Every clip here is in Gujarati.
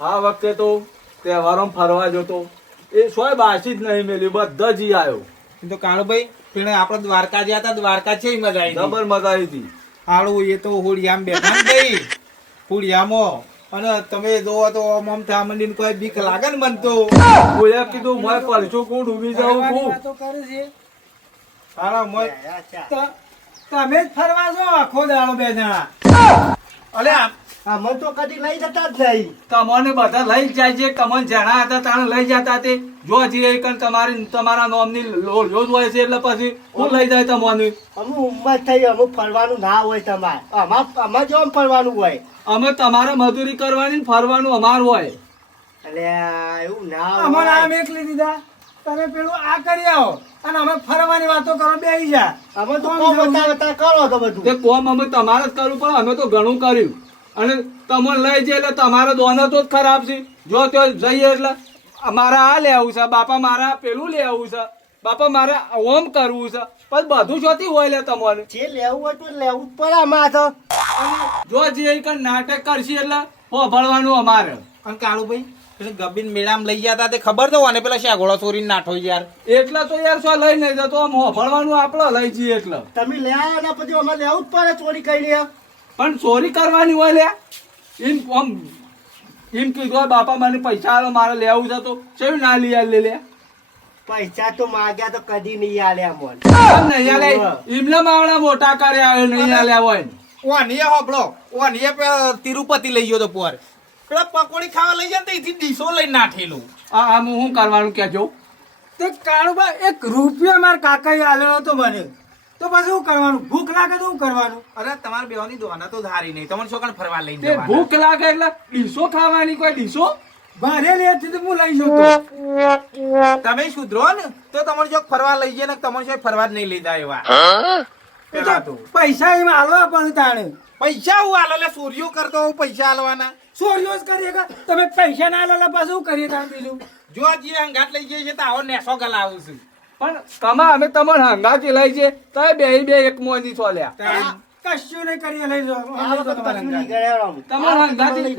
આ વખતે તો તહેવારોમાં ફરવા જતો એ સોય બાસી જ નહીં મેલી બધા જ આવ્યો તો કાળુભાઈ પેલા આપણે દ્વારકા જ્યાં હતા દ્વારકા છે મજા આવી જબર મજા આવી હતી. હાળું એ તો હોળિયામ બેઠા ગઈ હોળિયામો. અને તમે જોવો તો ઓમ ઓમ થા મંડીને કોઈ બીક લાગે ને મન તો. કોઈએ કીધું મેં પરચું કોણ ડૂબી જાઉં છું. સારા મોય તમે જ ફરવા જો આખો દાડો બે જણા અલે આ અમે તો કદી લઈ જતા જ નહીં. તમને બધા લઈ જાય છે તમને જણા હતા તાણે લઈ જતા તે. જો હજી એક તમારી તમારા નોમની લો- લોજ હોય છે એટલે પછી હું લઈ જાય તમને? અમુ ઉંમર થઈ અમુક ફરવાનું ના હોય તમારે. અમાર અમાર જો ફરવાનું હોય. અમે તમારે મજૂરી કરવાની ફરવાનું અમારું હોય. એટલે એવું ના અમારે આમ એક એકલી દીધા. તમે પેલું આ કરી આવો. અને અમે ફરવાની વાતો કરો બે જા. અમે તો કોમ બતા બતા કરો તો બધું. એ કોમ અમે તમારે જ કરવું પણ અમે તો ઘણું કર્યું. અને તમે લઈ જઈએ એટલે તમારો દોનો તો જ ખરાબ છે. જો તો જઈએ એટલે. મારે આ લેવું છે બાપા મારા પેલું લેવું છે. બાપા મારે ઓમ કરવું છે. પણ બધું જોતી હોય લે તમારે જે લેવું હોય તો લેવું પડે અમારે તો. જો જે નાટક કરશે એટલે ભળવાનું અમારે. અને કાળુભાઈ ગબીન મેળામ લઈ ગયા હતા તે ખબર તો અને પેલા શાગોળો ચોરીને નાઠો યાર. એટલા તો યાર શું લઈ નહીં જતો આમ ભળવાનું આપણે લઈ જઈએ એટલે. તમે લે આવ્યા ને પછી અમારે લેવું જ પડે ચોરી કરી પણ ચોરી કરવાની હોય લે. એમ આમ એમ કીધું હોય, બાપા મને પૈસા આલો મારે લેવું છે તો ચેવી ના લઈ આલે લે. પૈસા તો માગ્યા તો કદી નહીં આલ્યા મોન નહીં આલે. એમના માવડા મોટા કાર્ય નહીં આલ્યા હોય. ઓનીએ હોબળો ઓનીએ તિરુપતિ લઈ ગયો તો પોર. પેલા પકોડી ખાવા લઈ જાય ને ત્યાંથી ડીશો લઈ નાઠેલું આ આમ હું કરવાનું કેજો તે કાળુબા એક રૂપિયો મારા કાકાએ આલેલો હતો મને. તો પછી શું કરવાનું? ભૂખ લાગે તો શું કરવાનું? અરે તમારે બેવાની દોના તો ધારી નહીં. તમારે છોકરા ફરવા લઈ તે જવાના? ભૂખ લાગે એટલે ડીશો ખાવાની કોઈ ડીશો? ભરેલી હતી તો હું લઈ જતો. તમે સુધરો ને તો તમારે જો ફરવા લઈ જાય ને તમારે શું ફરવા જ નહીં લઈ જાય એવા પૈસા એમાં હાલવા પણ તાણે. પૈસા હું હાલો એટલે સૂર્યો કરતો હોઉં પૈસા આલવાના. ચોરીઓ જ કરીએ કે તમે પૈસા ના લો પાછું શું કરીએ બીજું? જો જે હંગાત લઈ જાય છે તો આવો નેસો ગલાવું છું. પણ કમા અમે તમને હંગાથી લઈ છે તો બે બે એક મોજી તાણ. કશું નહીં કરીએ લઈ જાઓ. કશું નહીં તમારે હંગાથી લઈ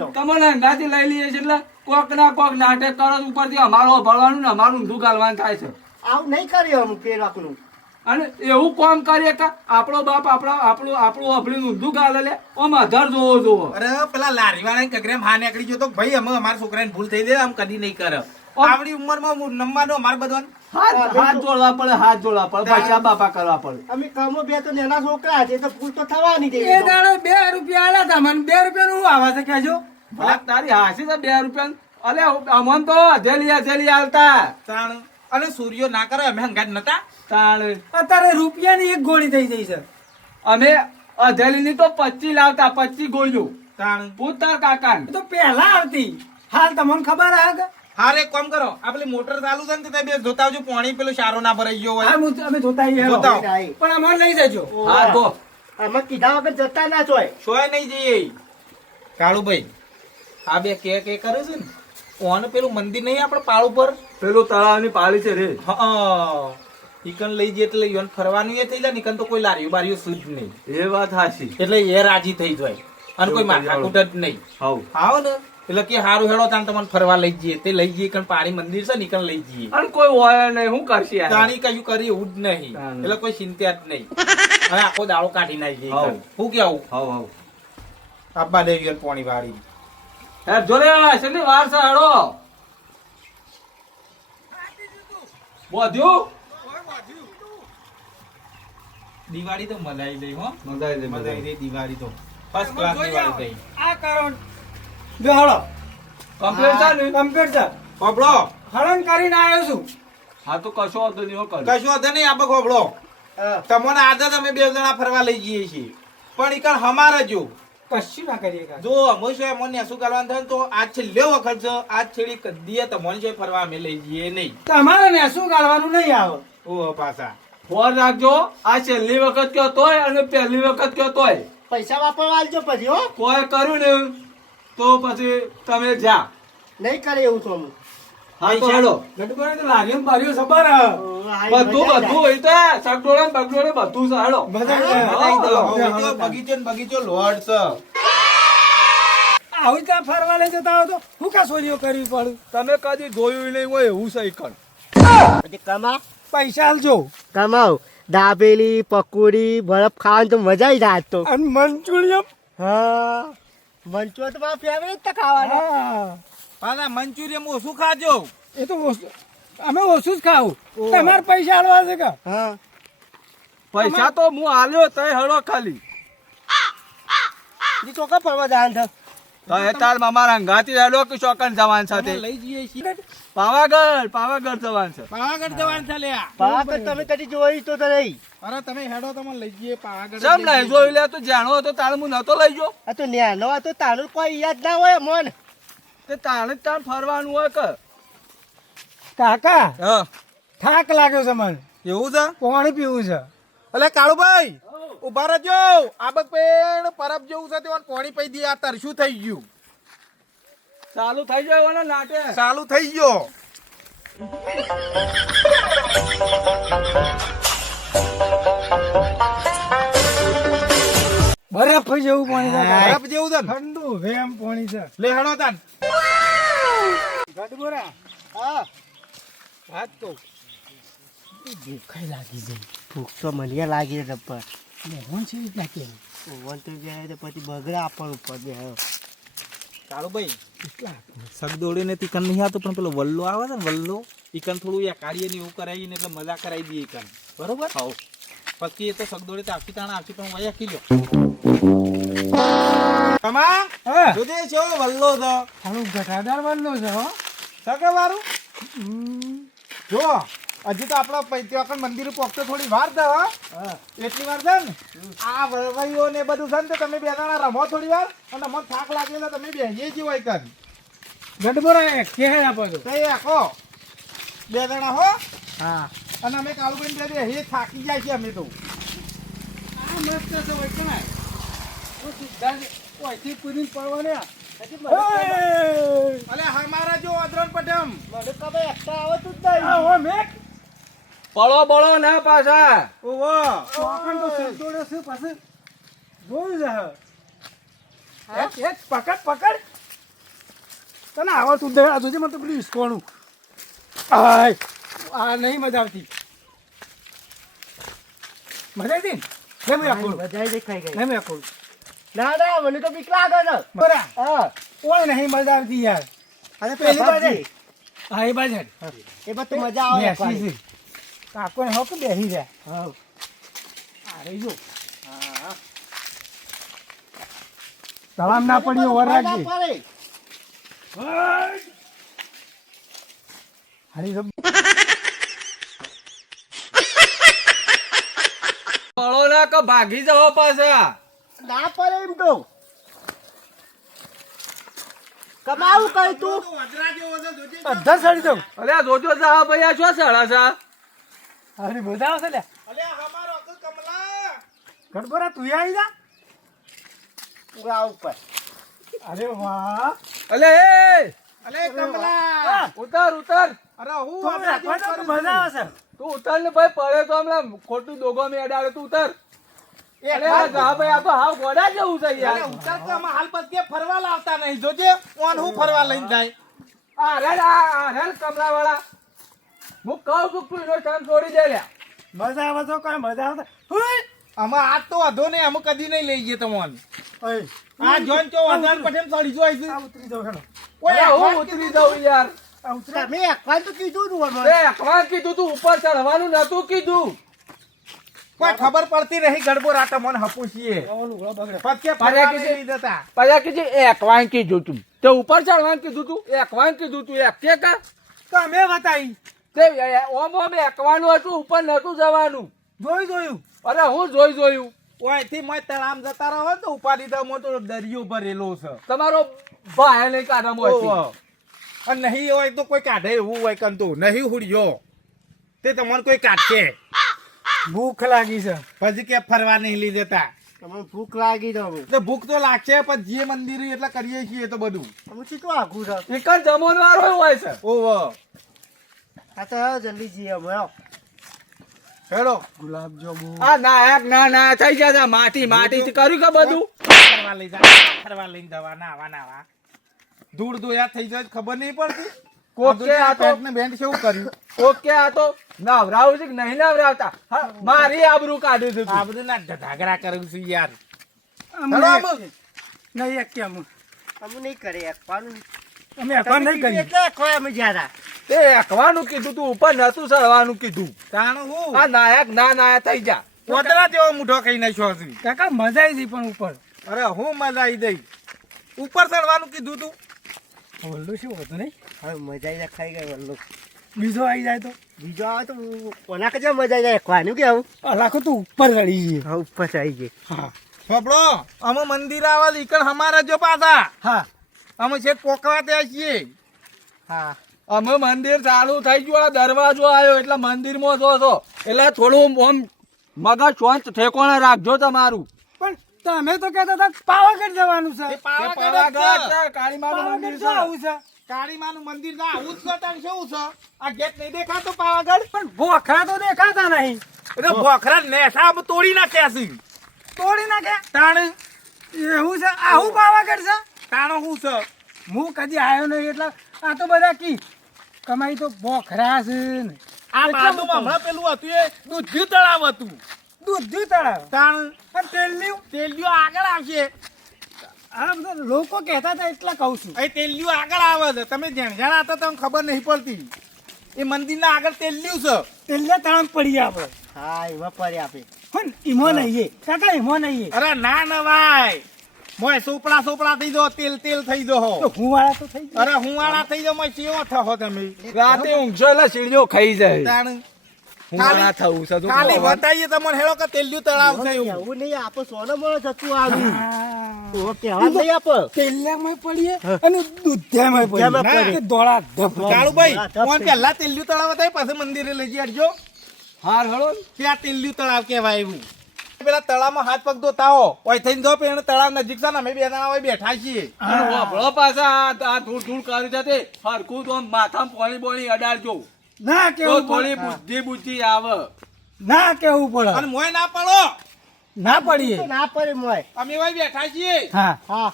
હંગાથી લઈ લઈએ છે એટલે કોક ના કોક નાટક કરો ઉપરથી અમારો ભરવાનું ને અમારું ઊંધું ગાલવાનું થાય છે. આવું નહીં કર્યું અમે પેલાકનું અને એવું કોમ કરીએ કે આપણો બાપ આપણા આપણું આપણું અભળીને ઊંધું ગાલે લે આમ અધર જોવો જોવો. અરે પેલા લારી વાળા કગરેમ હા નીકળી ગયો તો ભાઈ અમે અમારા છોકરાને ભૂલ થઈ જાય આમ કદી નહીં કરે. આવડી ઉંમરમાં હું નમવાનો અમાર બધો હાથ હાથ જોડવા પડે હાથ જોડવા પડે પૈસા બાપા કરવા પડે. અમે કામો બે તો નાના છોકરા છે તો ભૂલ તો થવાની દે એ દાડે બે રૂપિયા આલા તા મને બે રૂપિયા નું આવા છે કેજો તારી હાસી છે બે રૂપિયા. અલે અમન તો અધેલી અધેલી હાલતા તાણ. અને સૂર્યો ના કરે અમે હંગાત નતા. તાણ. અત્યારે રૂપિયાની એક ગોળી થઈ જઈ છે. અમે અધેલી ની તો પચી લાવતા પચી ગોળીઓ. તાણ. કાકા તો પહેલા આવતી. હાલ તમને ખબર હે કે હારે એક કામ કરો આ પેલી મોટર ચાલુ છે ને તે બે જોતા આવજો પાણી પેલું સારો ના ભરાઈ ગયો હોય. હા અમે જોતા આવીએ. જોતા આવો. પણ અમારે લઈ જજો. હા તો અમે કીધા વગર જતા ના જોય સોય નહીં જઈએ. કાળુભાઈ આ બે કે કે કરે છે ને? ઓન પેલું મંદિર નહીં આપણે પાળ ઉપર? પેલું તળાવની પાળી છે રે. હા ઈકન લઈ જઈએ એટલે યોન ફરવાનું એ થઈ જાય નીકન તો કોઈ લારીઓ બારીઓ સુજ નહીં. એ વાત હાસી એટલે એ રાજી થઈ જાય. અને કોઈ માથાકૂટ જ નહીં. હવ આવો ને. એટલે કે હારું હેડો તાન તમને ફરવા લઈ જઈએ. તે લઈ જઈએ કણ પાણી મંદિર છે ને લઈ જઈએ. અને કોઈ હોય નહીં શું કરશે યાર? તાણી કયું કરી એવું જ નહીં. એટલે કોઈ ચિંતા જ નહીં. હવે આખો દાળો કાઢી નાખી હાવ. હું કેવું હવ હવ આબા દેવી પાણી વાળી જોરે છેલ્લી વાર છે હેડો. બોધ્યું? દિવાળી તો મનાઈ દઈ હો. મજાઈ દે મનાઈ દઈ દિવાળી તો. ફર્સ્ટ ક્લાસ દિવાળી દઈ આ કારણ. બે હળો કમ્પ્લેટ છે ને? કમ્પ્લીટ છે. હોબળો હળન કરીને આવ્યો છું. હા તો કશો વાંધો નહીં હો કર. કશું વાંધો નહીં આ હા. તમને આજે અમે બે જણા ફરવા લઈ જઈએ છીએ. પણ ઈકણ હમારે જો. કશું ના કરીએ કાકા. જો અમે શું મને શું કરવાનું થાય તો આજ છેલ્લે વખત છે આજ છેલ્લી કદીએ તમને છે ફરવા અમે લઈ જઈએ નહીં. તમારે ને શું ગાળવાનું નહીં આવે. ઓ પાછા. ફોન રાખજો આ છેલ્લી વખત કયો તોય અને પહેલી વખત કયો તોય. પૈસા વાપરવા આવજો પછી હો. કોઈ કર્યું ને તો પછી તમે જા. નહીં કરે એવું તો અમે હા તો હેડો ગડબડ તો લારીઓ ને સબર બધું બધું હોય તો સગડોળે બગડોળે બધું છે હેડો બધા બતાવી દો. હા, હવે તો બગીચો બગીચો લોડ છે. આવું ત્યાં ફરવા લઈ જતા હો તો? હું કા ચોરીઓ કરવી પડું? તમે કદી જોયું નહીં હોય એવું પછી કમા પૈસા આલજો. કમાવ. દાબેલી પકોડી બરફ ખાવાની તો મજા આવી જાય તો. અને મંચુરિયમ? હા. મંચુરિયમ તો મારા ફેવરેટ તો ખાવાના. પાછા મંચુરિયમ ઓછું ખાજો. એ તો ઓછું અમે ઓછું જ ખાવું. તમારે પૈસા આલવા છે કે? હા. પૈસા તો હું આલ્યો તય હળો ખાલી. ઈ ચોકા ફરવા જવાનું થ તો એ તાર મામા રંગાતી રહેલો કે ચોકન જવાન સાથે? લઈ જઈએ છીએ. પાવાગઢ પાવાગઢ જવાન છે. પાવાગઢ જવાનું છે લ્યા. પાવાગઢ તમે કદી જોઈ તો તો નહીં. અરે તમે હેડો તમે લઈ જઈએ પાવાગઢ જમ ના જોઈ લે તો જાણો હતો તાણ હું નતો લઈ જો આ તો ન્યાનો આ તો તારું કોઈ યાદ ના હોય મોન. તે તાણે તાણ ફરવાનું હોય કે? કાકા હા. થાક લાગ્યો છે મને. એવું છે? પાણી પીવું છે. એટલે કાળુભાઈ ઊભા રહેજો. આબક પેણ પરબ જેવું છે તેમાં પાણી પી દે આ તરશું થઈ ગયું. ચાલુ થઈ જાય એવાનો નાટે. ચાલુ થઈ ગયો. બરફ જેવું પાણી છે બરફ જેવું છે ઠંડુ વેમ પાણી છે. લે હેડો તાન. ગડબોરા. હા. વાત તો ભૂખાઈ લાગી જાય ભૂખ તો મને લાગી રબ્બર મહેમાન છે રીતના કે ઓવન તો જાય તો પછી બગડા આપણ ઉપર બે ચાલો ભાઈ. કેટલા? સગદોડી ને તીકન નહીં આવતું પણ પેલો વલ્લો આવે છે ને વલ્લો ઈકન થોડું કાઢીએ ને એવું કરાવીને એટલે મજા કરાવી દઈએ ઈકન બરોબર? હા પછી એ તો સગદોડે તો તાણા આખી પણ વાય આખી લ્યો હા. જોજે છો વલ્લો તો આનું ઘટાદાર વલ્લો છે હો. સગડ વારું? જો હજી તો આપણા પૈત્યાકન મંદિર પહોંચતો થોડી વાર છે હો. એટલી વાર છે ને? આ વરવાઈઓ ને બધું છે ને તો તમે બે જણા રમો થોડી વાર અને મને થાક લાગે તો તમે બેસીએ જ હોય કર ગઢબોરા કે આપો તો એ આખો બે જણા હો. હા. અને અમે કાળુબેન બે હે થાકી જાય છે અમે તો. આ મસ્ત છે હોય ઓ સીધા જ ઓયથી પૂરીને પડવાને અલે હમારા જો અદરન પટમ મને ખબર એકતા આવતું જ નહીં હો મેક. પડો ના પાછા. ઓવો ચોકન તો સંતોડે છે. એક એક પકડ પકડ. તને આવડતું દે આ જોજે મને તો પેલું આય. આ નહીં મજા આવતી. મજા આવી ને? મેં રાખું બધાય દેખાઈ ગઈ. મેં રાખું ના ના મને તો બીક લાગે ને બરા. હા. ઓય નહીં મજા આવતી યાર. અરે પેલી બાજુ. હા એ બાજુ. એ બધું મજા આવે કાકો ને હોક બેસી જાય. હા. અરે જો. તળામ ના પડી. વરરાજી. હારી પડો ના કે ભાગી જાઓ પાછા. ના પડે એમ તો. કમાવું કઈ તું? અધર સડી દઉં. અરે આ જોજો જા ભાઈ આ શું સડા છે અરે બધા આવશે લે. અલે અમારો અકલ કમલા. ગડબરા તું આવી જા. પૂરા ઉપર. અરે વાહ. અલે એ! અલે કમલા. ઉતર ઉતર. અરે હું મજા આવશે. તું ઉતર ને ભાઈ પડે તો હમણાં ખોટું દોગો મેં અડાડે તું ઉતર. એ અરે ભાઈ આ તો હાવ ગોડા જેવું છે યાર. ઉતર તો આમાં હાલ પછી ફરવા લાવતા નહીં. જોજે ઓન હું ફરવા લઈને જાય. આ રે આ રે કમલા વાળા હું કહું છું તું એનો ટાઈમ છોડી દે લ્યા. મજા આવે તો કઈ મજા આવે અમે આજ તો વધો નહીં અમે કદી નહીં લઈ જઈએ તમને. આ જોઈન તો વધારે પટેલ ચડી જોઈ છે. આ ઉતરી હેલો. ઓય હું ઉતરી જાઉં યાર. તમે એકવાર તો કીધું તું અમને. એ કીધું તું ઉપર ચડવાનું નતું કીધું. કોઈ ખબર પડતી રહી ગડબો રાટા મને હપુસીએ પછી કીધું- એકવાન કીધું તું. તે ઉપર ચડવાનું કીધું તું એકવાન કીધું તું એક કે કા? તો અમે બતાવી. તે ઓમ ઓમ એકવાનું હતું ઉપર નતું જવાનું. જોઈ જોયું. અરે હું જોઈ જોયું. ઓયથી મોય તળામ જતા રહો તો ઉપાડી દો મો તો દરિયો ભરેલો છે. તમારો ભાઈ નહીં કાઢમ ઓહો. અને નહીં હોય તો કોઈ કાઢે એવું હોય કંતુ. નહીં હુડ્યો. તે તમને કોઈ કાઢશે. ભૂખ લાગી છે. પછી કે ફરવા નહીં લઈ જતા. તમને ભૂખ લાગી તો ભૂખ તો લાગશે પણ જે મંદિર એટલે કરીએ છીએ તો બધું. અમે કેટલું આઘું છે. એક જ જમણવાર હોય છે. ઓહો. હા તો જલ્દી જઈએ અમે હેલો. હેડો ગુલાબ જાંબુ આ નાયક ના ના થઈ જાય માટી માટી કર્યું કે બધું? ફરવા લઈ જા ફરવા લઈને જવા નાવા નાવા. ધૂળ ધોયા થઈ જાય ખબર નહીં પડતી? કોકે આ તો ને બેન્ડ કેવું કર્યું. કોકે આ તો નવરાવું છે કે નહીં નવરાવતા? હા, મારી આબરૂ કાઢી આ દીધું બધું ના ઢાગરા કરું છું યાર. અમે નહીં એક કેમ અમે નહીં કરે એકવાનું અમે એકવાર નહીં કરીએ. એટલે કોઈ અમે જ્યારા. તે એકવાનું કીધું તું ઉપર નતું ચડવાનું કીધું. તાણું હું? આ નાયક ના નાયક થઈ જા. પોતરા જેવો મુઠો ખાઈ નાખ્યો છું કાકા મજા આવી હતી પણ ઉપર. અરે હું મજા આવી દઈ ઉપર ચડવાનું કીધું તું? વલ્લુ શું હતું નહીં? હવે મજા આવી જાય ખાઈ ગઈ વલ્લો. બીજો આવી જાય તો? બીજો આવે તો ઓલા કે મજા આવી જાય એકવાનું કેવું લાખો તું ઉપર ચડી જઈએ. હા ઉપર આવી ગઈ હા. સાંભળો અમે મંદિર આવા ઈકણ અમારા જો પાછા. હા. અમે છે પોકવા ત્યાં છીએ. હા. અમે મંદિર ચાલુ થઈ ગયું આ દરવાજો આવ્યો એટલે મંદિરમાં જો છો. એટલે થોડું આમ મગજ શાંત ઠેકોણે રાખજો તમારું. તમે તો કહેતા હતા પાવાગઢ જવાનું છે. પાવાગઢ જ પાવાગઢ છે. છે, કાળીમાનું મંદિર છે. આવું છે. કાળીમાનું મંદિર ના આવું જ કરતા શું છે? આ ગેટ નહીં દેખાતો પાવાગઢ? પણ ભોખરા તો દેખાતા નહીં. એટલે ભોખરા નેસા તોડી નાખ્યા છે. તોડી નાખે તાણ? એવું છે? આવું પાવાગઢ છે? તાણો શું છે? હું કદી આવ્યો નહીં એટલે આ તો બધા કી. કમાઈ તો ભોખરા છે આ બાજુમાં હમણાં પેલું હતું એ દૂધ્યું તળાવ હતું. દૂધ દૂધ તળાવ તાણ. તેલની આગળ આવશે. આ બધા લોકો કહેતા હતા એટલા કહું છું. અહીં તેલિયું આગળ આવે છે. તમે જેણ જાણ હતા તમને ખબર નહીં પડતી. એ મંદિરના આગળ તેલિયું છે. તેલ્યા તાણ પડી આપણે હા એમાં પડી આપે. પણ ઈમો નહીં કાકા ઈમો નહીં અરે ના ના ભાઈ. મોય સોપડા સોપડા થઈ જો તેલ તેલ થઈ જો તો હું વાળા તો થઈ અરે હું વાળા થઈ જાવ મોય કેવો થો તમે. રાતે ઊંઘશો એટલે સીડીઓ ખાઈ જાય. ના થવું છે ખાલી કહો. તમને હેડો કે તેલિયું તળાવ છે એવું. એવું નહીં આપો સોનો મળો જતું આવ્યું હા. નહીં આપો. તેલિયામાં પડીએ અને દૂધિયામાં દૂધિયામાં પડીએ. પડીએ. ધપ. કાળુભાઈ કોણ પહેલા તેલિયું તળાવ હતા પછી મંદિરે લઈ જાડજો હાર હળો. ત્યાં તેલિયું તળાવ કહેવાય એવું. પેલા તળાવમાં હાથ પગ ધોતા હો ઓય થઈને જો પેણ તળાવ નજીક છે ને અમે બે જણા બેઠા છીએ. અને પાછા આ- ધૂળ ધૂળ કરી જતે હરખું તો માથામાં પોણી બોણી અડાડજો. ના કેવું થોડી પડે? બુદ્ધિ બુદ્ધિ આવે. ના કેવું પડે? અને મોય ના પડો. ના પડીએ. ના પડે મોય અમે ભાઈ બેઠા છીએ. હા. હા.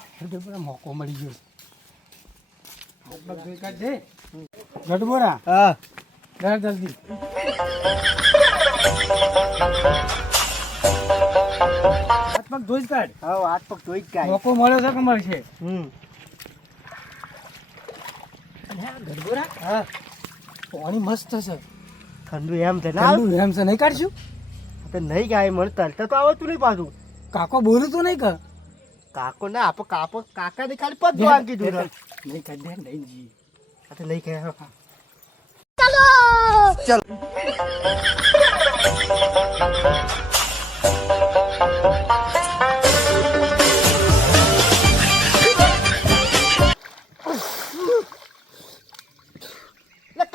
મોકો મળી ગયો. ગઢબોરા? હા. જલ્દી. હાથ ધોઈ કાઢ. હા હાથ ધોઈ કાઢ. મોકો મળ્યો છે કે મળશે? હમ. અને ગઢબોરા? હા. પાણી મસ્ત છે. ઠંડુ એમ છે. ઠંડુ એમ છે. નહીં કાઢશું? તો નહીં ગાય મને તરતા તો આવતું નહીં પાછું. કાકો બોલું તો નહીં કર કાકો ના આપો કાપો. કાકા ને ખાલી પદ જોવા કીધું નહીં કાઢ દે નહીં જી. આ તો નહીં કહે લે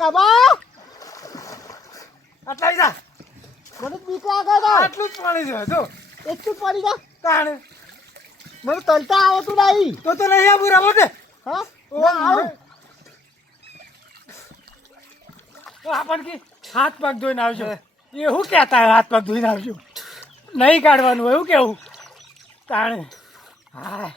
કબા આટલા જા મને બીક લાગે આટલું જ પાણી છે જો. એટલું પડી જા કાણે? મને તલતા આવતું નહીં. તો તો નહીં આવું રામો હા? ઓ આવું. આપણ કે હાથ પગ ધોઈને આવજો. એવું કહેતા હોય, હાથ પગ ધોઈને આવજો. નહીં કાઢવાનું એવું કેવું? તાણે. હા.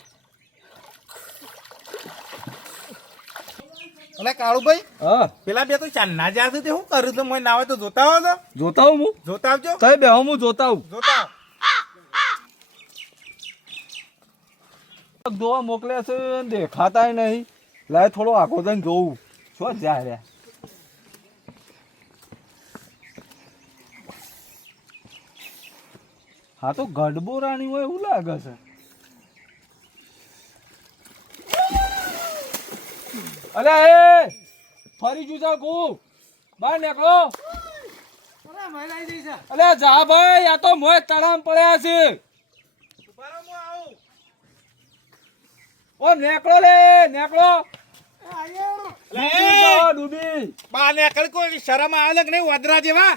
એટલે કાળુભાઈ હા. પેલા બે તો ચાંદના જ્યાં છે તે શું કરું તો મોય ના હોય તો જોતા આવો તો જોતા આવું હું? જોતા આવજો. તઈ બેહો હું જોતા આવું. જોતા. જોવા મોકલ્યા છે દેખાતાય નહીં. લાય થોડો આખો જઈને જોવું શું જાય રહ્યા? હા તો ગઢબો રાણી હોય એવું લાગે છે. અલે એ ફરી જુજા ગુ. બહાર નીકળો. અલે જા ભાઈ આ તો મોય તળામ પડ્યા છે. ઓ નેકળો લે નેકળો. લે, ડૂબી બા નેકળ કઈ શરમ આવે કે નહીં વદરા જેવા?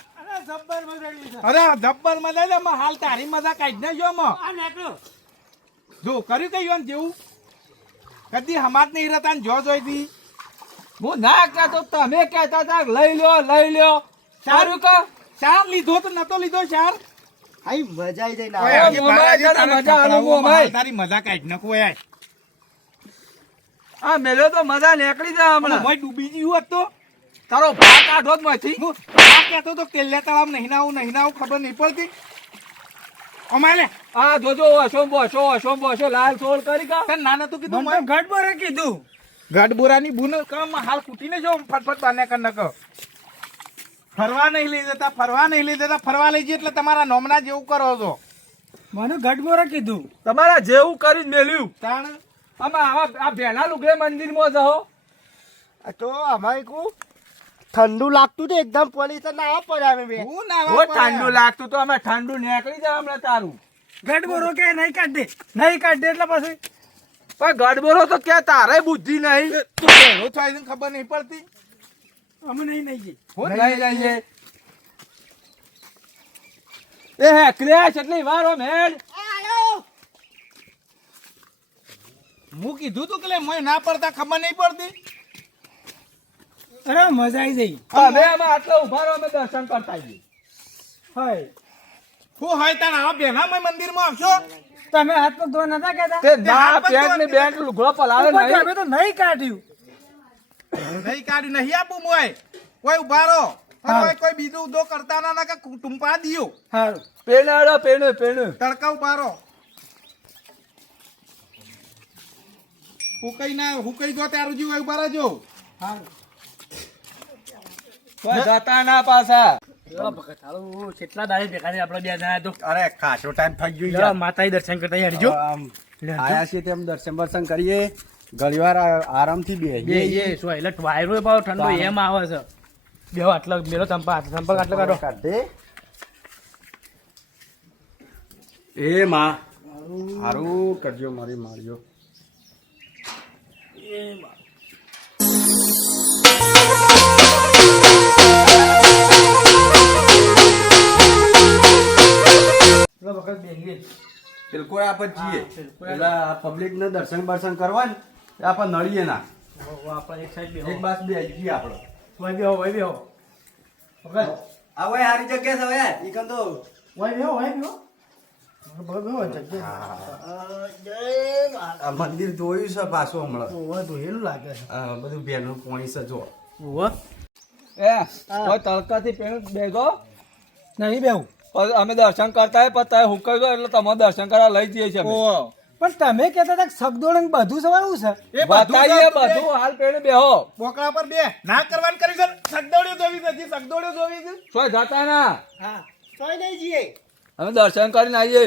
અરે જબ્બર મજા એમાં હાલ તારી મજા કાઢી નાખજો મો આ નેકળો. જો કર્યું કઈ યોન જેવું? કદી હમાત નહીં રહેતા ને જો જોઈતી હું ના કહેતો તમે કહેતા હતા લઈ લ્યો લઈ લ્યો. સારું કહો ચાર લીધો તો નતો લીધો ચાર હાઈ મજા આવી. જાય બાર તારા મજા કાઢ નાખું યાર આ મેલો તો મજા નીકળી જાય હમણાં. ભાઈ ડૂબી ગયું હોત તો. તારો ભાત કાઢો જ માંથી આ કહેતો તો કેલ્યા તળાવ નહીં નાવું નહીં નાવું ખબર નહીં પડતી. અમારે આ જોજો અશોમ બોશો અશોમ બોશો લાલ સોળ કરી કા નાના ના નતું કીધું મને તો ગડબડે કીધું. ગઢબોરાની બુન કામ હાલ કૂટીને જો ફટફટ બાને કર નકો ફરવા નહીં લઈ જતા ફરવા નહીં લઈ જતા ફરવા લઈ જઈએ એટલે તમારા નોમના જેવું કરો છો. મને ગડબડે કીધું. તમારા જેવું કરી મેલ્યું. તાણ? આમાં આવા આ ભેના લુગડે મંદિરમાં જાઓ. આ તો અમારે કહું ઠંડુ લાગતું હતું એકદમ પોલીસ ના પડે અમે બે. હું ના ઠંડુ લાગતું તો અમે ઠંડુ નીકળી જાય હમણાં તારું. ગડબડો કે નહીં કાઢે? નહીં કાઢે એટલે પછી? પણ ગડબડો તો કે તારે બુદ્ધિ નહીં. તું થાય ખબર નહીં પડતી? અમે નહીં નહીં જઈએ. હું નહીં જઈએ એ હે ક્રેશ એટલી વાર મેડ હું કીધું તું કે લે ના પડતા ખબર નહીં પડતી? અરે મજા આવી જઈ. તમે અમે આટલા ઊભા રહો અમે દર્શન કરતા જઈએ હોય. હું હોય તારા આવા બેના મંદિરમાં આવશો? તમે હાથ પગ ધોવા નતા કહેતા? તે ના પેન્ટની બેન્ટ લુગડો પલાવે નહીં. અમે તો નહીં કાઢ્યું. નહીં કાઢ્યું નહીં આપું મોય. કોઈ ઉભારો. કોઈ બીજું ઉદો કરતા ના ના કે ટુંપા દિયો. સારું પેણાડો પેણો પેણો તડકા ઉભારો. હુકઈ ના હુકઈ ગયો ત્યાર સુધી ઉભારા જો. સારું કોઈ જતા ના પાછા. કેટલા દાડે ભેગા થયા આપણે બે જણા તો. અરે ખાસો ટાઈમ થઈ ગયો માતાજી દર્શન કરતા હેડજો આયા છીએ તેમ દર્શન કરીએ. ઘણીવાર આરામથી બે બે એ શું એટલે વાયરો પાવ ઠંડો એમ આવે છે. બે આટલો મેળો સંપર્ક આટલો કાઢો કાઢે. એ માં. સારું કરજો મારી માર્યો પેલો વખત બેહીએ. બિલકુલ આપણે જઈએ એટલે પબ્લિક ને દર્શન બર્શન કરવા ને આપણે નળીએ ના. આપણે એક સાઈડ બેહો. એક બાસ બે જઈએ આપણે. વહી બેહો વહી બેહો. વખત આ વહી સારી જગ્યા છે યાર ઈ કન તો વઈ બેહો વહી બેહો. મંદિર જોયું છે પાછું હમણાં. ધોયેલું લાગે છે. બધું બેનું પોણી છે જો એ તડકાથી પેણ બેગો નહીં બેવું અમે દર્શન કરતા પણ તમે હું કહ્યું એટલે તમે દર્શન કરવા લઈ જઈએ છીએ પણ તમે કહેતા હતા ને બધું સવાયું છે. એ બધું બતાવીએ બધું હાલ પેલે બેહો. બોકડા પર બે. ના કરવાનું કરી છે સગદોળ્યો જોવી નથી સગદોળ્યો જોવી છે? સોય જાતા ના. હા. સોય નહીં જઈએ. અમે દર્શન કરીને આવીએ.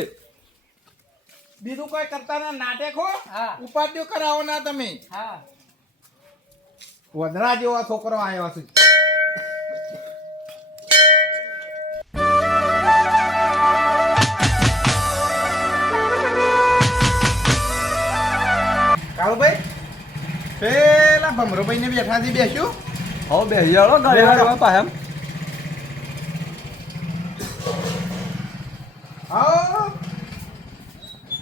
બીજું કોઈ કરતા ના? નાટક હો. હા. ઉપાડ્યો કરાવો ના તમે. હા. વધરા જેવો છોકરો આવ્યો છે. કાળુભાઈ પેલા ભમરોભાઈ ને બેઠા થી બેસ્યું. હો બેસી જાઓ ગાડી પાસે એમ. આવો.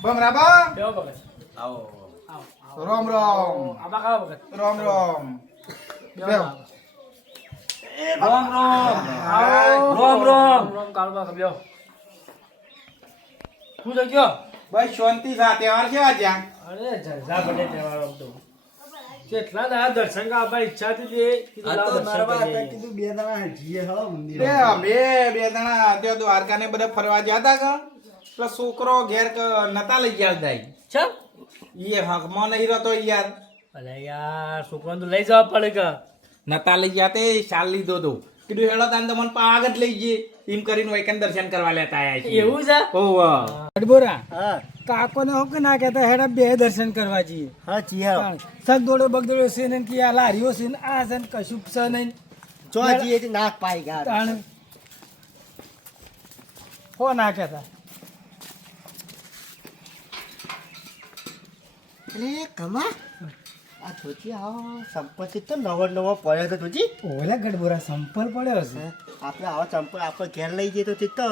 ભમરાબા વખત રોમ રોમ. રોમ રોમ. બેહો. રોમ રોમ. રોમ રોમ. રોમ કાળવા બેહો. શું થઈ ગયો શાંતિ સાથે તહેવાર કેવા જ્યાં? અરે જલસા બને તહેવાર તો. કેટલા દાડા દર્શન કરવા ભાઈ ઈચ્છા હતી તે કીધું તો બા આવીએ. કીધું બે દાડા જીએ હો મંદિર. બે બે બે જણા ત્યાં દ્વારકા ને બધા ફરવા જતા કા કે છોકરો ઘેર કે નતા લઈ ગયા દાઈ ચમ એ હકમાં નહીં રહેતો યાર. અલે યાર છોકરાને તો લઈ જવા પડે કે. નતા લઈ ગયા તે શાલ લીધો તો. કીધું હેડો તાન તમને પાગ જ લઈ જઈએ એમ કરીને વૈકન દર્શન કરવા લેતા આયા છે એવું છે? ઓવ અડબોરા હા. કાકો ને હોક ના કહેતા હેડા બે દર્શન કરવા જઈએ. હા જીયા સગદોડો બગદોડો છે ને કે આ લારીઓ છે ને આ છે ને કશું છે નહીં. જો જઈએ તે નાક પાઈ ગયા. તાણ. હો ના કહેતા. એટલે કમા. આ ધોતી આવો સંપત્તિ તો નવો નવો પડ્યો તો ધોતી. ઓલા ગઢબોરા સંપલ પડ્યો છે આપણે આવો ચંપલ આપણે ઘેર લઈ જઈએ તો તે તો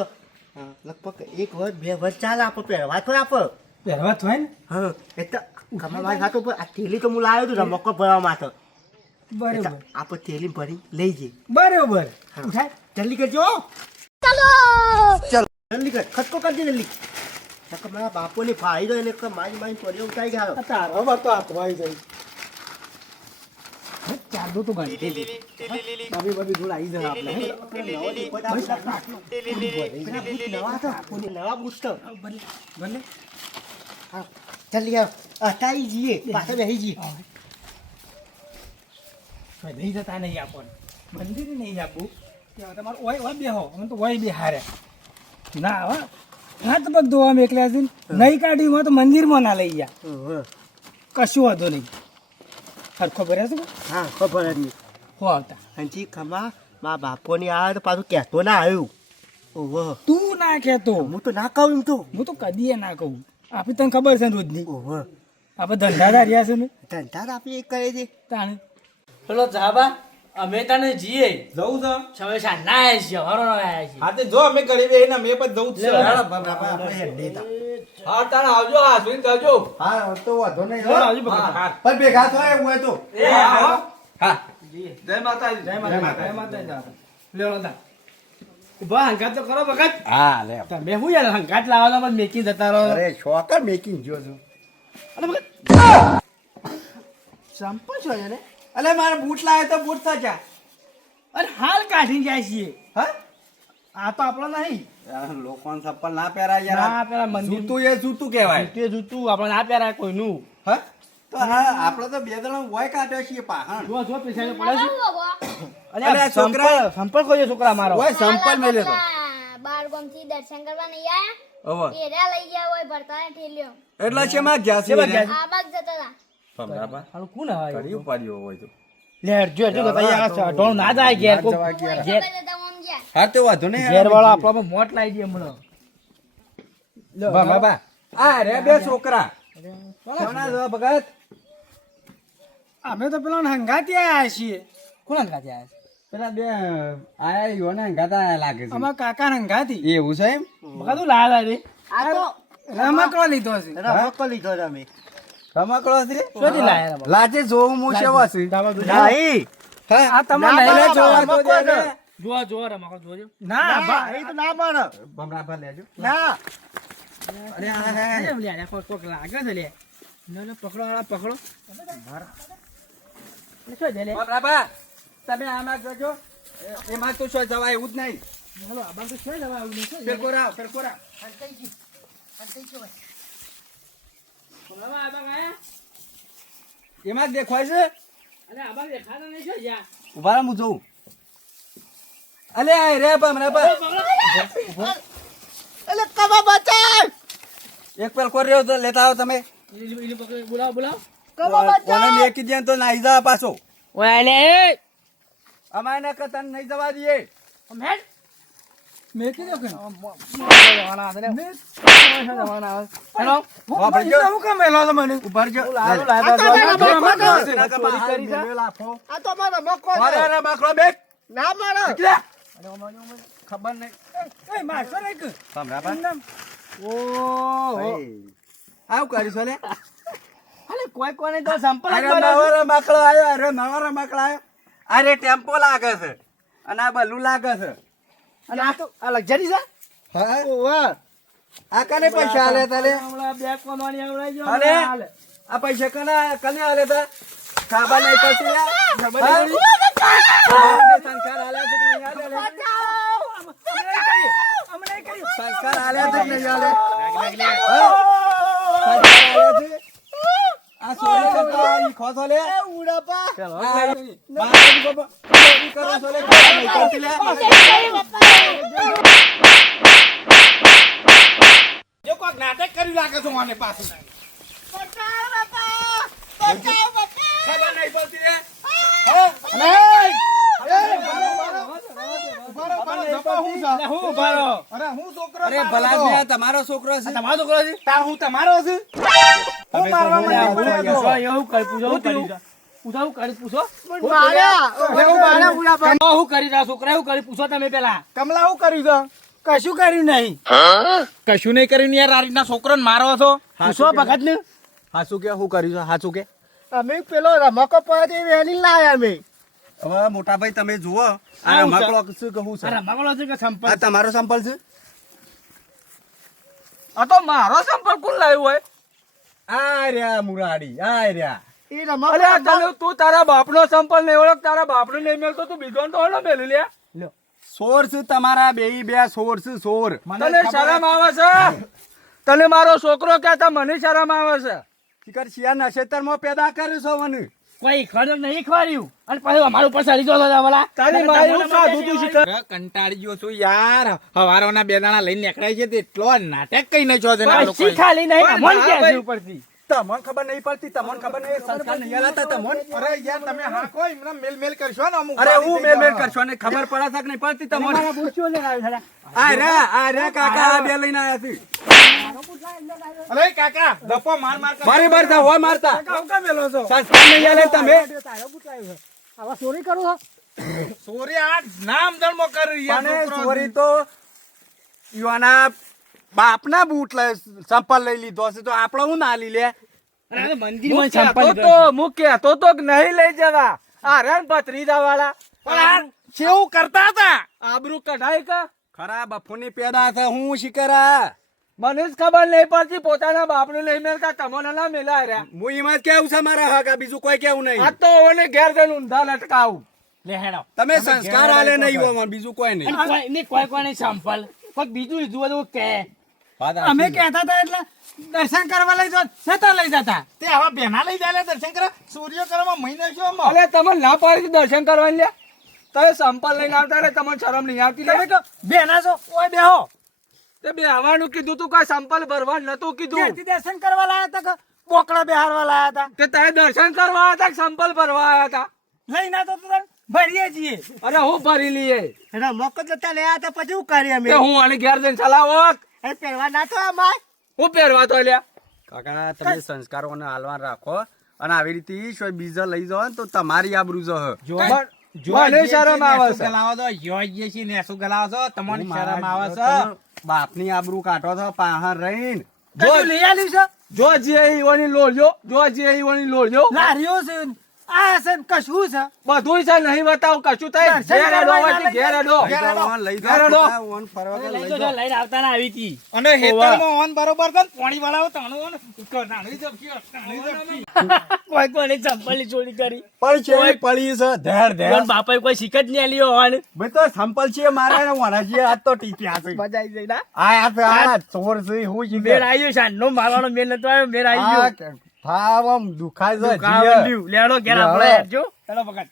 લગભગ એક વર્ષ બે વર્ષ ચાલે આપણે પહેરવા તો આપો. પહેરવા થાય ને? હા ખાતો આ થેલી તો હું લાવ્યો હતો રમકો ભરવા માટે. બરાબર. આપણે થેલી ભરી લઈ જઈએ. બરોબર. જલ્દી કરજો ચલો! ચાલો જલ્દી કર ખટકો કરજે જલ્દી. મારા બાપોની ફાઈ એને મારી મારી પડ્યો ઉઠાઈ ગયા આ તારો બાપ તો હાથવાઈ જાય. હે, ચાંદો તો ઘંટી બાબી બાબી ધૂળ આવી જરા આપણે નવા હતા નવા બુસ્ટ ભલે હા જલ્દી આવ અટાઈ જઈએ પાછા બેસી જઈએ નહીં જતા નહીં આપણ મંદિરે નહીં આપવું તમારે ઓય ઓય બેહો અમે તો ઓય બેહારે ના હવે હાથ પગ ધોવા મેકલ્યા છે. નહીં કાઢ્યું તો મંદિરમાં ના લઈ ગયા. કશું વાંધો નહીં સરખો ભર્યા છે હા ખબર હતી હો આવતા. હંજી ખમા મા બાપોની તો પાછું કહેતો ના આવ્યું. ઓહો. તું ના કહેતો. હું તો ના કહું એમ તો. હું તો કદીએ ના કહું. આપી તને ખબર છે ને રોજની? ઓહો. આપણે ધંધાદાર રહ્યા છે ને? ધંધા તો આપણે એક કરે છે. તાણે. પેલો જાબા અમે તને જીએ. જવું છે? છવે સાંજના આયા છીએ હવારો આયા છીએ. હા તે જો અમે કરી દે ને અમે પણ જવું જ છે. આપણે હેડી તા. હા તાણ આવજો હાસવીને જજો હા તો વાંધો નહીં ચાલો, આવજો હા. પણ ભેગા થાય એવું હોય તો. એ હા, હા. જય માતાજી. જય માતા જય માતા જય માતા. લ્યો દા ઊભા હંગાત તો કરો ભગત. હા લે તમે શું યાર હંગાત લાવવાનો પણ મેકી જતા રહો. અરે શોકર મેકિંગ જો છું. સંપલ છો ને અલે મારે બૂટ લાવે તો બૂટ સાચા અરે હાલ કાઢી જાય છીએ. હા? આ તો આપણો નહીં. લોકોને ચપ્પલ ના પહેરાય ના યાર પેલા મંદિર જૂતું એ જૂતું કહેવાય. તે જૂતું આપણે ના પહેરાય કોઈનું. હા? તો આપણે તો બે જણા કાઢ્યા છીએ પાહણ. જો જો પૈસા પડે છે અરે છોકરા- સંપર્ક કોઈ છોકરા મારો. સંપલ મેલે તો. બારથી દર્શન કરવા નહીં આયા? હવે એરા લઈ ગયા હોય ભરતા ઠેલ્યો. એટલા છે માં ગયા છે? ગયા છે? આ બાગ જતા હતા. ભમરાપા હાલો કોણ આવે કરી ઉપાડ્યો હોય તો. લે જો જો તૈયાર ઢોળ ના જાય ઘેર ના કોક જવા ગયા. ઘેર ખબર જતા ઓમ ગયા હા તો વાંધો નહીં ઘેર વાળો આપણો મોટ લાવી દે હમણાં. લો, ભમરાપા આ રે બે છોકરા. કોના છો ભગત? અમે તો પેલા હંગાતી આયા છીએ. કોણ હંગાતી આયા પેલા બે આયા યોને ગાતા લાગે છે. અમારા કાકા હંગાતી. એવું છે એમ? બકા તું લાયા રે આ તો રમકડો લીધો છે. રમકો લીધો તમે રમકડો છે? શોધી લાયા લાજે જોવું હું સેવા છે દો. નહીં. આ તમારે ના, લઈ ના, લેજો. ના, જોવા જોવા રમકડો જોજો. ના તો ના મળે ભમરાપા લેજો. ના. અરે આ લે, કોક કોક લાગે છે લે. લે, લે, પકડો હાલા, પકડો. લે, શું છે લે? ભમરાપા તમે આમાં જોજો. એમાં તો શું જવાય એવું જ નહીં. હાલો, આ તો શું જવા આવ્યું ને, શું ફેરકોરા ફેરકો રાવ ફેરકો રાવ હવે આ બાજુ આયા? એમાં જ દેખાય છે? દેખાતા નહીં, યાર? ઊભા રહો, હું જોઉં. અલે આ રે ભમરાપા અલે કમા બચાવ એક પેલ કોર રહ્યો તો લેતા આવો તમે. બોલાવો બોલાવો. પકડી, બોલાવો, ઓને મેકી દે તો નાઈ જવા પાછો. ઓય, અલે, એ! અમારે કતન નહીં જવા દઈએ. આમ હેડ. ખબર નહીં એ, મારશો નહીં કે? એમ ઓહો. આવું કરીશું લે અરે કોઈ કોને તો સંપર્ક છે. આવ્યો અરે નવો રમકડો આવ્યો અરે ટેમ્પો લાગે છે અને આ બલ્લુ લાગે છે અને આ તો આ લક્ઝરી છે? હા. આ કને પૈસા આલે તને હમણાં બે કમાણી આવડાઈ જો અરે. આ પૈસા કને કને આલે તા? ખાવા નઈ પછી સંસ્કાર આલે તો નહીં આલે? સંસ્કાર આલે તો નહીં આલે? સંસ્કાર? આ સોરી કરતા ખોસો લે. ઉડાપા કરો કરતી લે. જો નાટક લાગે છે મને પાછું! બાપા હું? તમારો છોકરો છે. તમારો છોકરો છે? તાર હું તમારો છું? હું મારવા માંડી તો. એવું કરી પૂછો કરી છે? કરી પૂછો. હું માર્યા બુડા પા તો શું કરી રહ્યા છોકરા એવું કરી પૂછો તમે પેલા. કમલા શું કર્યું છે? કશું કર્યું નહીં. કશું નહીં કર્યું યાર આ રીતના છોકરાને મારો છો. પૂછો ભગત ને હાચું કે શું કર્યું છે? હાચું કે? અમે પેલો રમકો પડી વેલી લાયા અમે. હવે મોટા ભાઈ તમે જુઓ. આ રમકડો શું કહું છે? રમકડો છે કે સંપલ આ તમારો સંપલ છે? આ તો મારો સંપર્ક કોણ લાવ્યું હોય? આ રહ્યા મુરાડી આ રહ્યા એ અરે તને તું તારા બાપનો સંપર્ક નહીં ઓળખ તારા બાપને નહીં મેળતો તું બીજો તો હલો મેલી લે. સોર તમારા બેય બે સોર. છે સોર તને શરમ આવે છે? તને મારો છોકરો કહેતા મને શરમ આવે છે? શિખર શિયા નક્ષત્રમાં પેદા કર્યું છો મને. કોઈ ખબર નહીં ખવાર્યું અને પછી અમારું ઉપર સરી ગયો વાલા તારી માયું સાધું તું શીખર કંટાળી ગયો છું યાર. હવારોના બે દાણા લઈને નીકળાય છે તે એટલો નાટક કઈ નહીં છો છે ને આ લોકોએ. ખાલી નહીં મન કે ઉપરથી. તમને ખબર નહીં પડતી તમને ખબર નહીં સંસ્કાર નહીં. આલાતા તમને? અરે યાર તમે હા કોઈ એમને મેલ મેલ કરશો ને અમુક અરે હું મેલ મેલ કરશો ને ખબર પડા છે નહીં પડતી તમને? મારા પૂછ્યો લે આ રે આ રે કાકા આ બે લઈને આયા છે. અરે કાકા ગપ્પો માર માર કર મારી બાર હો મારતા. કાકા કા મેલો છો? સંસ્કાર નહીં આલે તમે. આવા ચોરી કરું છો? સોરી આ નામ ધર્મ કરી યાર અને છોકરો. ચોરી તો યુવાના બાપના બૂટ લઈ સંપલ લઈ લીધો છે તો આપણે હું ના લઈ લે? અને આ મંદિર હું માં કહેતો સંપલ તો તો નહીં લઈ જવા. આ રે ભત્રીજા વાળા પણ આ કરતા હતા? આબરૂ કઢાય કા? ખરા બફુની પેદા છે હું શિકરા મને જ ખબર નહીં પડતી પોતાના બાપને નહીં મેલતા તમને ના મેલા રહ્યા. હું એમાં જ કેવું છે મારા હગા બીજું કોઈ કેવું આ નહીં તો ઓને ઘેર જઈને ઊંધા લટકાવું. લે હેડો. તમે સંસ્કાર આલે નહીં બીજું કોઈ નહીં. કોઈ કોઈ કોઈ નહીં સંપલ કોઈક બીજું લીધું કે. અમે કહેતા હતા એટલે દર્શન કરવા લઈ જાઓ. છતાં લઈ જતા. તે આવા બેના લઈ જાય દર્શન કરવા. સૂર્ય કરવા મહિનો છો. અલે તમે ના પાડી દર્શન કરવાની લે. તમે સંપલ લઈને આવતા રે તમને શરમ નહીં આવતી તમે તો બેના છો? ઓય બેહો. તે બેહવાનું કીધું તું કઈ સંપલ ભરવા નતું કીધું. દર્શન કરવા લાયા હતા કે બોકડા બેહારવા લાયા હતા? તે તારે દર્શન કરવા આવ્યા હતા કે સંપલ ભરવા આવ્યા હતા? લઈને તો તું ભરીએ છીએ. અરે હું ભરી લઈએ. રમકો જતા લેયા હતા પછી હું કરીએ અમે. હું આને ઘેર જઈને ચલાવો એ પહેરવા ના તો અમાર. હું પહેરવા તો લ્યા કાકા તમે સંસ્કારોને હાલવાન રાખો. અને આવી રીતે ઈ બીજા લઈ જાવ તો તમારી આબરૂ જહ મને શરમ આવે છે. ગલાવો છો યો જે છે ને શું ગલાવો છો તમને શરમ આવે છે. બાપની આબરૂ કાઢો છો પાહર રહીને. જો લઈ આલ્યું છે? જો જે ઈવાની લોળ્યો જો જે ઈવાની લોળ્યો. લારીઓ છે. આ છે ને કશું છે? બધું છે નહીં બતાવ કશું થાય. ઘેર હેડો વાટી ઘેર લઈ ઘેર હેડો. ઓન ફરવા લઈ લઈ જો લઈને આવતા ના આવી હતી અને હેતરમાં ઓન બરોબર છે પાણી વાળાઓ તાણું ઓન. કઢાણી ઝબકી, કઢાણી કોઈ કોઈ ચંપલી ચોરી કરી. પણ છે પડી છે ધેર ધેર. પણ બાપાએ કોઈ શીખ જ નહીં લ્યો ઓન ભાઈ તો સંપલ છે મારે ને છે આજ તો ટીપ્યા છે. બજાઈ જઈ ના. આ આ આ ચોર છે હું ઈ મેર આવ્યો શાનનો મારવાનો મેલ નતો આવ્યો મેર આવી ભાવ આમ દુખાય છે લેડો ઘેર આપણે જો હેડજો. પકડ